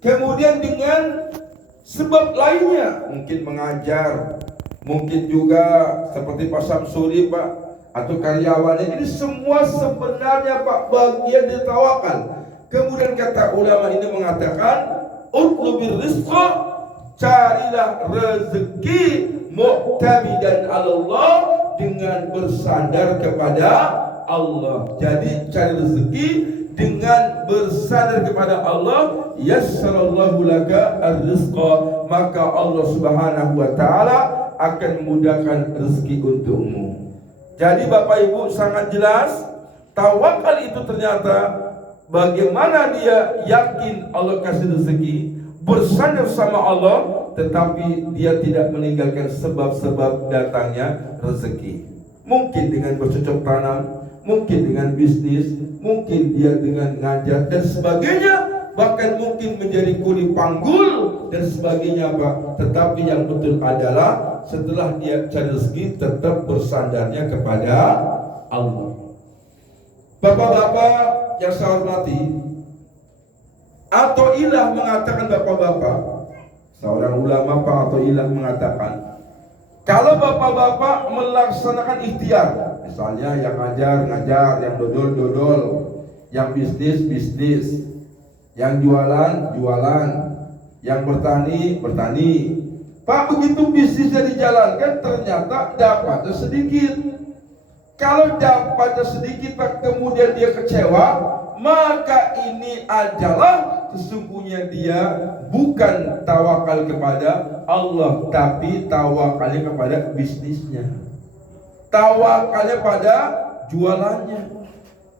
Kemudian dengan sebab lainnya, mungkin mengajar, mungkin juga seperti Pak Samsuri Pak, atau karyawannya. Ini semua sebenarnya Pak bagian dari tawakal. Kemudian kata ulama ini mengatakan, utlubir rizqa, carilah rezeki mu'tamidan Allah, dengan bersandar kepada Allah. Jadi cari rezeki dengan bersandar kepada Allah, yassarallahu laka ar-rizqa, maka Allah Subhanahu wa taala akan memudahkan rezeki untukmu. Jadi Bapak Ibu sangat jelas, tawakal itu ternyata bagaimana dia yakin Allah kasih rezeki, bersandar sama Allah, tetapi dia tidak meninggalkan sebab-sebab datangnya rezeki. Mungkin dengan bercocok tanam, mungkin dengan bisnis, mungkin dia dengan ngajar dan sebagainya, bahkan mungkin menjadi kuli panggul dan sebagainya Pak. Tetapi yang betul adalah setelah dia cari rezeki tetap bersandarnya kepada Allah. Bapak-bapak yang saya hormati, Athaillah mengatakan, bapak-bapak, seorang ulama Pak Athaillah mengatakan, kalau bapak-bapak melaksanakan ikhtiar, misalnya yang ngajar, yang dodol, yang bisnis, yang jualan, yang bertani. Pak, begitu bisnisnya dijalankan ternyata dapatnya sedikit. Kalau dapatnya sedikit Pak, kemudian dia kecewa, maka ini adalah sesungguhnya dia bukan tawakal kepada Allah, tapi tawakalnya kepada bisnisnya, tawakalnya pada jualannya.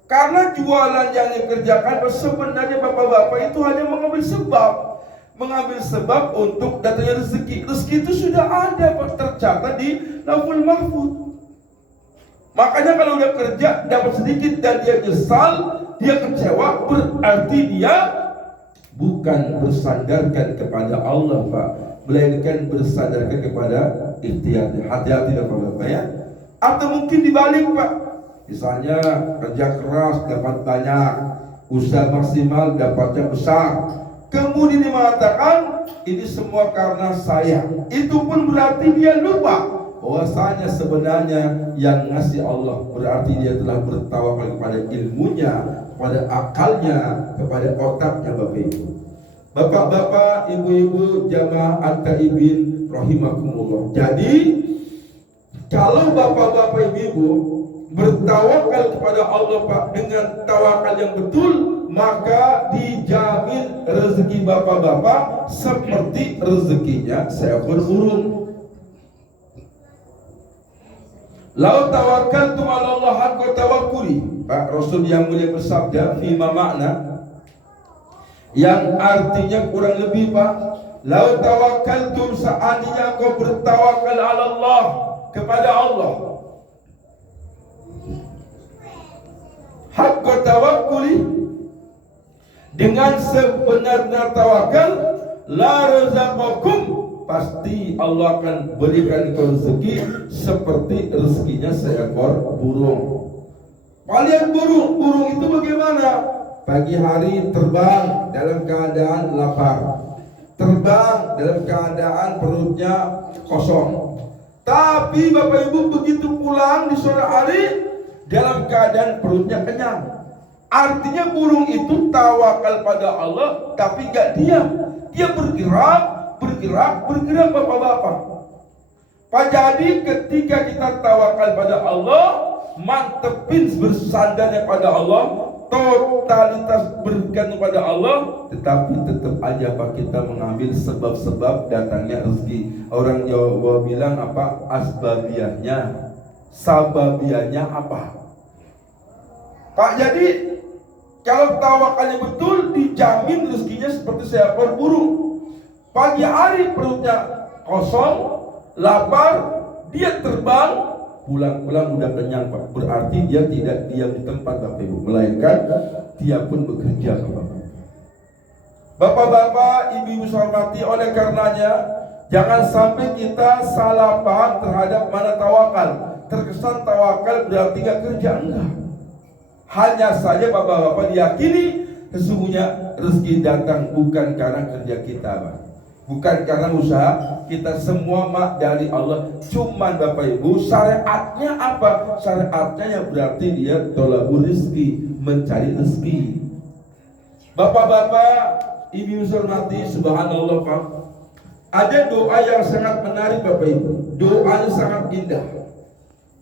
Karena jualan yang dikerjakan sebenarnya bapak-bapak itu hanya mengambil sebab untuk datangnya rezeki. Rezeki itu sudah ada tercatat di Lauhul Mahfuz. Makanya kalau udah kerja dapat sedikit dan dia nyesal, dia kecewa, berarti dia bukan bersandarkan kepada Allah Pak, melainkan bersandarkan kepada ikhtiarnya. Hati-hati bapak-bapak ya. Atau mungkin dibalik Pak, misalnya kerja keras dapat banyak, usaha maksimal dapatnya besar, kemudian dia mengatakan ini semua karena saya. Itu pun berarti dia lupa bahwasanya sebenarnya yang ngasih Allah, berarti dia telah bertawakal kepada ilmunya, kepada akalnya, kepada otaknya Bapak Ibu. Bapak-bapak, ibu-ibu, jamaah at-taibin rahimakumullah. Jadi kalau bapak-bapak, ibu-ibu bertawakal kepada Allah Pak dengan tawakal yang betul, maka dijamin rezeki bapak-bapak seperti rezekinya seekor burung. Lau tawakkaltum 'ala Allah haqqa tawakkuli. Pak Rasul yang mulia bersabda fima makna, yang artinya kurang lebih Pak, lau tawakkaltum, seandainya kau bertawakal 'ala Allah, kepada Allah, haqqa tawakkuli, dengan sebenar-benar tawakal, la razaqakum, pasti Allah akan berikan rezeki seperti rezekinya seekor burung. Kalian burung itu bagaimana? Pagi hari terbang dalam keadaan lapar, terbang dalam keadaan perutnya kosong. Tapi Bapak Ibu begitu pulang di sore hari dalam keadaan perutnya kenyang. Artinya burung itu tawakal pada Allah, tapi gak diam. Dia bergerak bapak-bapak. Pak, jadi ketika kita tawakal pada Allah, mantepin bersandarnya pada Allah, totalitas bergantung pada Allah, tetapi tetap aja Pak kita mengambil sebab-sebab datangnya rezeki. Orang Jawa bilang apa? Asbabiyahnya, sababiyahnya apa? Pak, jadi kalau tawakalnya betul, dijamin rezekinya seperti seekor burung. Pagi hari perutnya kosong, lapar, dia terbang, pulang-pulang udah kenyang Pak. Berarti dia tidak diam di tempat Bapak Ibu, melainkan dia pun bekerja Bapak. Bapak-bapak, ibu-ibu hormati, oleh karenanya jangan sampai kita salah paham terhadap mana tawakal. Terkesan tawakal berarti gak kerja, enggak. Hanya saja bapak-bapak diyakini Sesungguhnya rezeki datang bukan karena kerja kita, Pak. Bukan karena usaha kita, semua mak dari Allah. Cuman Bapak Ibu, syariatnya apa? Syariatnya yang berarti dia tolabul rizki, mencari rezeki. Bapak-bapak, ibu hormati, subhanallah Pak. Ada doa yang sangat menarik Bapak Ibu. Doanya sangat indah.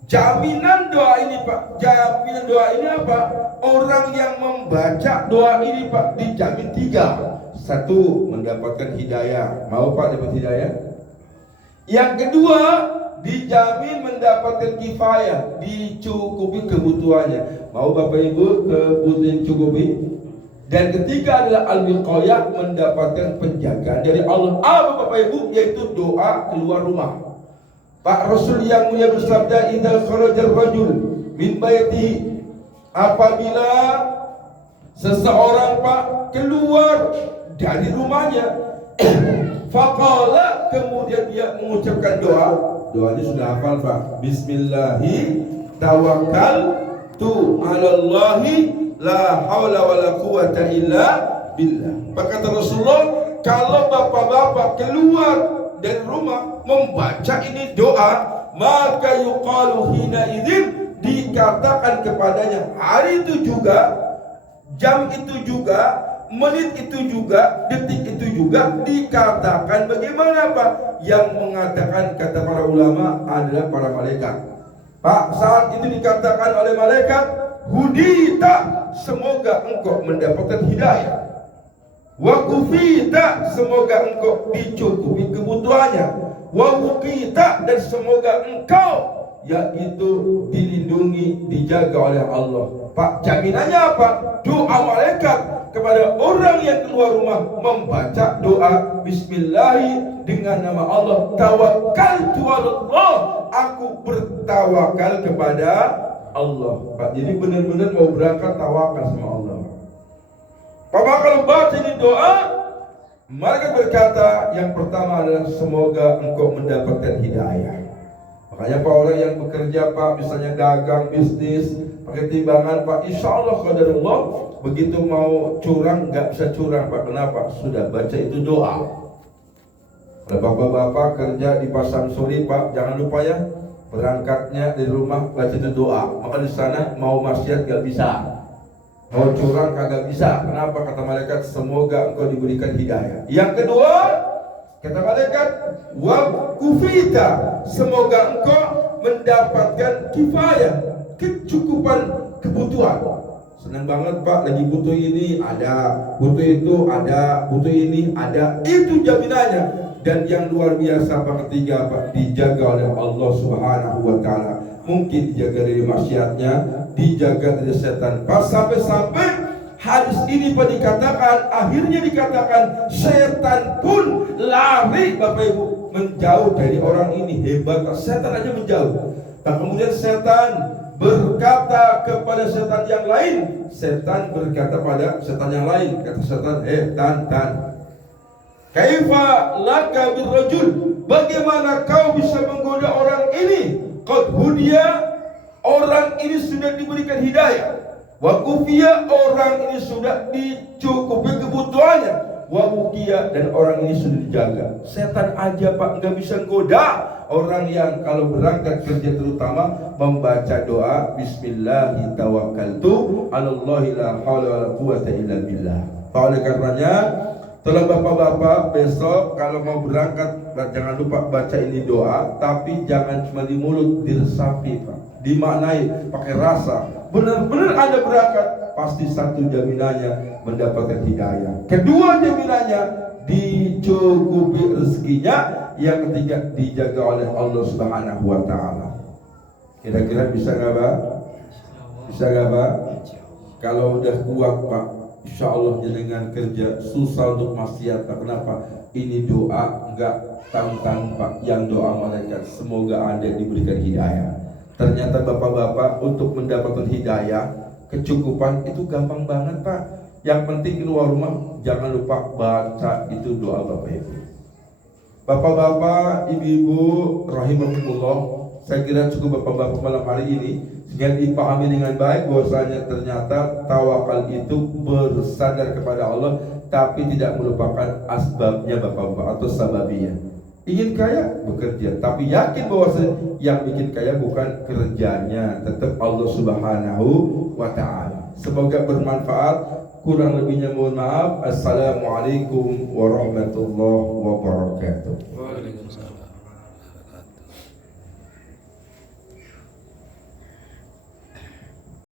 Jaminan doa ini Pak, jaminan doa ini apa? Orang yang membaca doa ini Pak dijamin 3. Satu, mendapatkan hidayah. Mau Pak dapat hidayah? Yang kedua, dijamin mendapatkan kifayah, dicukupi kebutuhannya. Mau Bapak Ibu kebutuhan cukupi? Dan ketiga adalah al-wiqayah, mendapatkan penjagaan dari Allah. Apa Bapak Ibu? Yaitu doa keluar rumah. Pak Rasul yang mulia bersabda, idza kharajal rajul min baitihi, apabila seseorang Pak keluar dari rumahnya, faqala, kemudian dia mengucapkan doa. Doanya sudah hafal Pak. Bismillahi tawakkaltu 'alallahi la haula wala quwata illa billah. Maka kata Rasulullah, kalau bapak-bapak keluar dari rumah membaca ini doa, maka yuqalu hina idzin, dikatakan kepadanya hari itu juga, jam itu juga, menit itu juga, detik itu juga, dikatakan bagaimana Pak? Yang mengatakan, kata para ulama, adalah para malaikat. Pak, saat itu dikatakan oleh malaikat, hudita, semoga engkau mendapatkan hidayah. Wa kufita, semoga engkau dicukupi kebutuhannya. Wa wuqita, dan semoga engkau yaitu dilindungi, dijaga oleh Allah. Pak, jaminannya apa? Doa malaikat kepada orang yang keluar rumah membaca doa Bismillahi dengan nama Allah, tawakkaltu 'alallah, aku bertawakal kepada Allah. Pak, jadi benar-benar mau berangkat tawakal sama Allah. Bapak kalau baca ini doa, mereka berkata yang pertama adalah semoga engkau mendapatkan hidayah. Makanya Pak, orang yang bekerja Pak, misalnya dagang, bisnis, pakai timbangan Pak, insya Allah qadarullah, begitu mau curang nggak bisa curang Pak. Kenapa? Sudah baca itu doa. Kalau bapak-bapak kerja di Pasar Suri Pak, jangan lupa ya, berangkatnya dari rumah baca itu doa. Maka di sana mau maksiat nggak bisa, mau curang kagak bisa. Kenapa? Kata malaikat, semoga engkau diberikan hidayah. Yang kedua, kata malaikat, wa kufita, semoga engkau mendapatkan kifayah, kecukupan kebutuhan. Senang banget Pak, lagi butuh ini ada, butuh itu ada, butuh ini ada, itu jaminannya. Dan yang luar biasa Pak, ketiga Pak, dijaga oleh Allah Subhanahu wa Ta'ala. Mungkin dijaga dari maksiatnya, dijaga dari setan Pak, sampai-sampai hadis ini Pak dikatakan, akhirnya dikatakan setan pun lari Bapak Ibu, menjauh dari orang ini. Hebat Pak, setan aja menjauh. Nah, kemudian setan berkata kepada setan yang lain, setan berkata pada setan yang lain, kata setan, tan, kaifa laka birrajul, bagaimana kau bisa menggoda orang ini? Qad hudiya, orang ini sudah diberikan hidayah. Wa kufiya, orang ini sudah dicukupi kebutuhannya. Wa wuqiya, dan orang ini sudah dijaga. Setan aja Pak nggak bisa goda orang yang kalau berangkat kerja, terutama membaca doa Bismillahi tawakkaltu 'alallahi la haula wala quwata illa billah. Oleh karenanya, tolong bapak-bapak besok kalau mau berangkat jangan lupa baca ini doa, tapi jangan cuma di mulut, diresapi Pak, dimaknai pakai rasa. Benar-benar Anda berangkat, pasti satu jaminannya mendapatkan hidayah. Kedua jaminannya dicukupi rezekinya. Yang ketiga dijaga oleh Allah Subhanahu wa Ta'ala. Kira-kira bisa nggak Pak? Bisa nggak Pak? Kalau udah kuat Pak, insya Allah jenengan kerja susah untuk maksiat Pak. Kenapa? Ini doa nggak tanggung Pak, yang doa malaikat. Semoga Anda diberikan hidayah. Ternyata bapak-bapak untuk mendapatkan hidayah, kecukupan itu gampang banget Pak. Yang penting keluar rumah jangan lupa baca itu doa Bapak Ibu. Bapak-bapak, ibu-ibu rahimakumullah, Saya kira cukup Bapak-bapak malam hari ini sehingga dipahami dengan baik bahwasanya ternyata tawakal itu bersandar kepada Allah tapi tidak melupakan asbabnya Bapak-bapak atau sababnya. Ingin kaya bekerja, tapi yakin bahwa yang bikin kaya bukan kerjanya, tetap Allah Subhanahu wa taala. Semoga bermanfaat. Kurang lebihnya mohon maaf. Assalamualaikum warahmatullahi wabarakatuh. Waalaikumsalam.